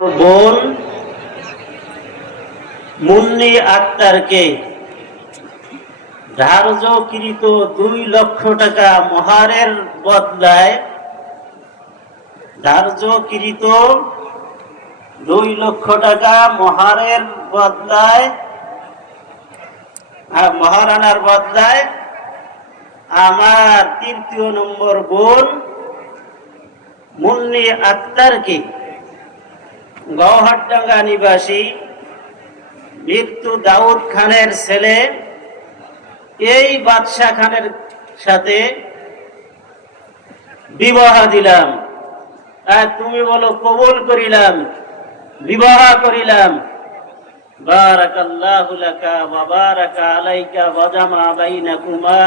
বোন মুন্নি আক্তারকে ধার্যকৃত দুই লক্ষ টাকা মহারের বদলায় ধার্যকৃত দুই লক্ষ টাকা মহারের বদলায় মহারানার বদলায় আমার তৃতীয় নম্বর বোন মুন্নি আক্তারকে গৌহাটডাঙ্গা নিবাসী মৃত্যু দাউদ খানের ছেলে এই বাদশাহ খানের সাথে বিবাহ দিলাম। আর তুমি বলো, কবুল করিলাম, বিবাহ করিলাম। লাকা ওয়া বারাকা আলাইকা ওয়া জামা বাইনাকুমা